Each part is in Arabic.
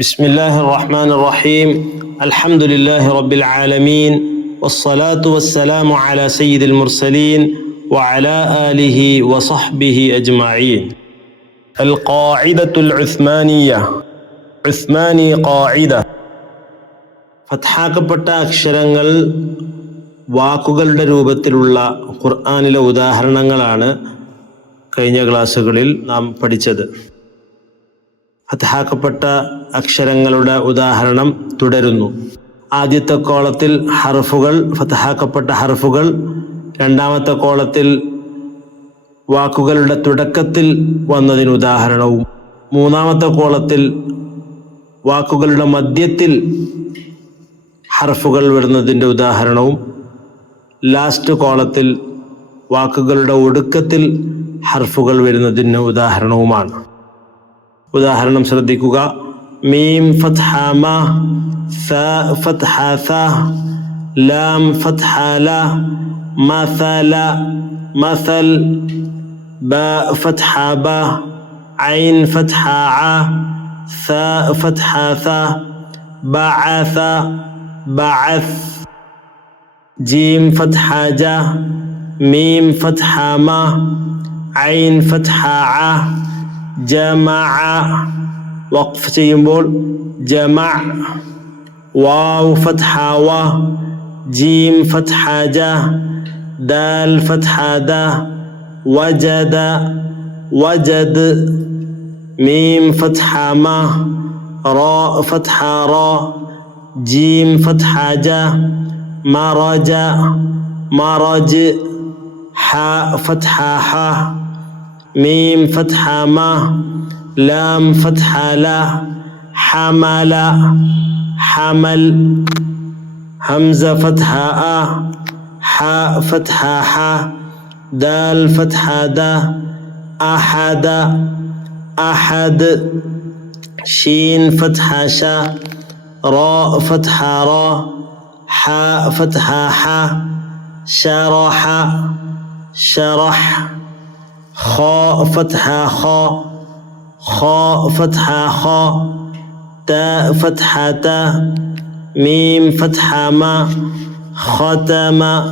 بسم الله الرحمن الرحيم الحمد لله رب العالمين والصلاة والسلام على سيد المرسلين وعلى آله وصحبه أجمعين القاعدة العثمانية عثماني قاعدة ഫത്ഹാക്കപ്പെട്ട അക്ഷരങ്ങൾ വാക്കുകളുടെ രൂപത്തിലുള്ള ഖുർആാനിലെ ഉദാഹരണങ്ങളാണ് കഴിഞ്ഞ ക്ലാസ്സുകളിൽ നാം പഠിച്ചത് ഫത്ഹാക്കപ്പെട്ട അക്ഷരങ്ങളുടെ ഉദാഹരണം തുടരുന്നു. ആദ്യത്തെ കോളത്തിൽ ഹർഫുകൾ ഫതഹാക്കപ്പെട്ട ഹർഫുകൾ. രണ്ടാമത്തെ കോളത്തിൽ വാക്കുകളുടെ തുടക്കത്തിൽ വന്നതിന് ഉദാഹരണവും. മൂന്നാമത്തെ കോളത്തിൽ വാക്കുകളുടെ മധ്യത്തിൽ ഹർഫുകൾ വരുന്നതിന്റെ ഉദാഹരണവും. ലാസ്റ്റ് കോളത്തിൽ വാക്കുകളുടെ ഒടുക്കത്തിൽ ഹർഫുകൾ വരുന്നതിന്റെ ഉദാഹരണവുമാണ്. ഉദാഹരണം ശ്രദ്ധിക്കുക മീം ഫത്ഹ മ സ ഫത്ഹ സ ലാം ഫത്ഹ ല മസല മസൽ ബ ഫത്ഹ ബ ഐൻ ഫത്ഹ ع സ ഫത്ഹ സ بعث بعث جيم فتح جا ميم فتح ما عين فتح ع جمع. وقف تيمبول جمع. واو فتحة و. جيم فتحة جا. دال فتحة دا. وجد. وجد. ميم فتحة ما. راء فتحة را. جيم فتحة جا. مرج. مرج. حاء فتحة حا ميم فتح ما لام فتح لا حمل حمل همزة فتح آ حاء فتح حا دال فتح دا أحد أحد شين فتح شا راء فتح را حاء فتح حا شرح شرح خاء فتح خا خاء فتح خا تاء فتح تا ميم فتح ما ختم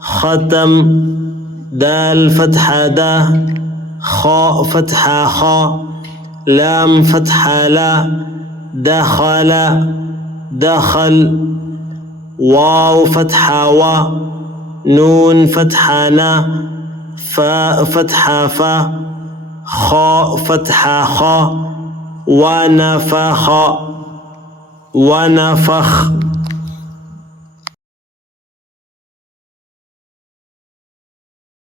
ختم دال فتح دا خاء فتح خا لام فتح لا دخل دخل واو فتح و نون فتح نا فاء فتح فا خاء فتح خا ونفخ ونفخ